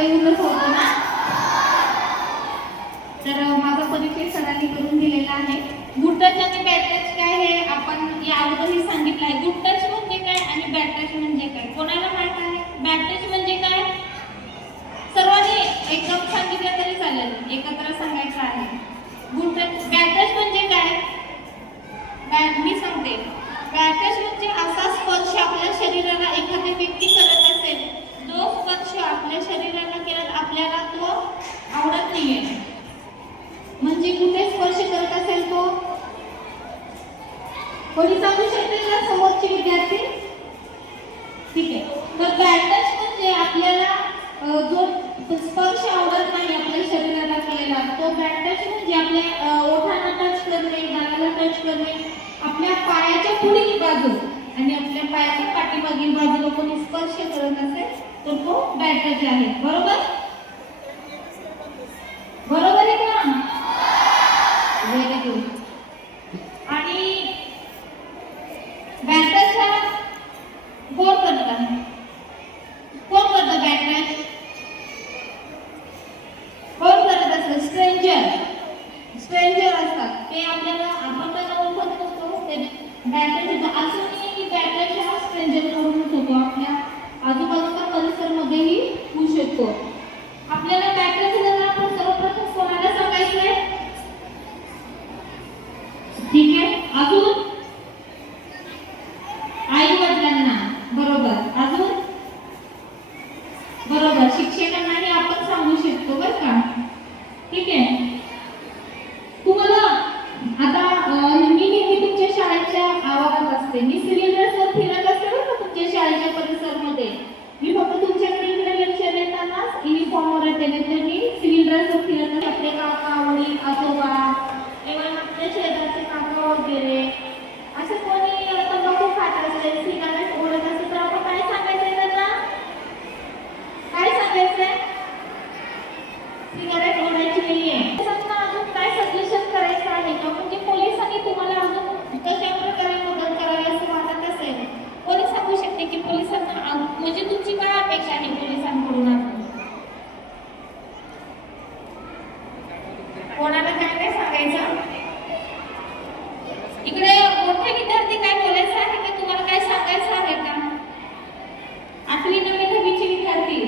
लय उलट होतं ना. तर माझा परिचय सरांनी करून दिलेला आहे. गुड टच आणि बॅड टच काय हे आपण या अगोदरही सांगितलं आहे. गुड टच म्हणजे काय आणि बॅड टच म्हणजे काय कोणाला माहित आहे? बॅड टच म्हणजे काय? सर्वांनी एकदम सांगितलं तरी चालेल, एकत्र सांगायचं आहे. गुड टच बॅड टच म्हणजे काय? मी सांगते. बॅड टच म्हणजे असा स्पर्श आपल्या शरीराला एखादी व्यक्ती करत असेल, जो स्पर्श आपल्या शरीराला केला आपल्याला तो आवडत नाहीये. म्हणजे कुठे स्पर्श करत असेल तो कोणी सांगू शकते का समोरचे विद्यार्थी? ठीक आहे. तर बॅड टच म्हणजे आपल्याला जो स्पर्श आवडत नाही आपल्या शरीराला केलेला तो बॅड टच म्हणजे आपल्या ओठांना टच करणे, गालाला टच करणे, आपल्या पायाच्या पुढील बाजू आणि आपल्या पायाच्या पाठीमागील बाजूला कोणी स्पर्श करत असेल तर तो बॅड टच आहे. बरोबर? बरोबर आहे का? Very good. आणि बॅड टच हा कोण करतात? कोण करतं बॅड टच? कोण करत असतं? स्ट्रेंजर असतात ते आपल्याला आपण त्यांना ओळखत नसतो. ते बॅड टच होतं. असं नाही की बॅड टच हा स्ट्रेंजर कडूनच होतो, आपल्या आजूबाजूच्या परिसरामध्येही होऊ शकतो. आपल्याला बॅड टच झाला आपण सर्वप्रथम कोणाला सांगायचं आहे? ठीक आहे. अजून आई वडिलांना. बरोबर. अजून बरोबर शिक्षकांनाही आपण सांगू शकतो बरं का. ठीक आहे. तुम्हाला आता मी नेहमी तुमच्या शाळेच्या आवारात असते, मी सिव्हिल ड्रेसवर फिरत असते बरं का तुमच्या शाळेच्या परिसरामध्ये. मी फक्त तुमच्याकडे इकडे लेक्चर देतानाच युनिफॉर्मवर येते, नाहीतर मी सिव्हिल ड्रेसवर फिरत असते. आपले काका वडील आजोबा किंवा आपल्या शेजारचे काका वगैरे असं कोणी तंबाखू खात असेल, सिगारेट ओढत असेल तर आपण काय सांगायचंय त्यांना? काय सांगायचंय? सिगारेट ओढायची नाहीये. अजून काय सजेशन करायचं आहे का? म्हणजे पोलिसांनी तुम्हाला अजून कशा प्रकारे मदत करावी असं वाटत असेल, कोणी सांगू शकते की पोलिसांना म्हणजे तुमची काय अपेक्षा आहे पोलिसांकडून? कोणाला काय काय सांगायचं? इकडे मोठे विद्यार्थी काय बोलायचं आहे का? तुम्हाला काय सांगायचं आहे का? 8वी 9वी 10वीचे विद्यार्थी.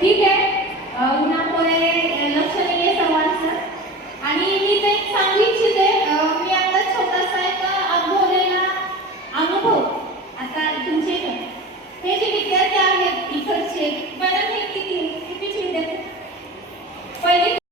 ठीक आहे. उन्हामुळे लक्ष नाहीये सर्वांचं. आणि मी ते सांगू इच्छिते, मी आता छोटासा एक अनुभवलेला अनुभव आता तुमचे हे जे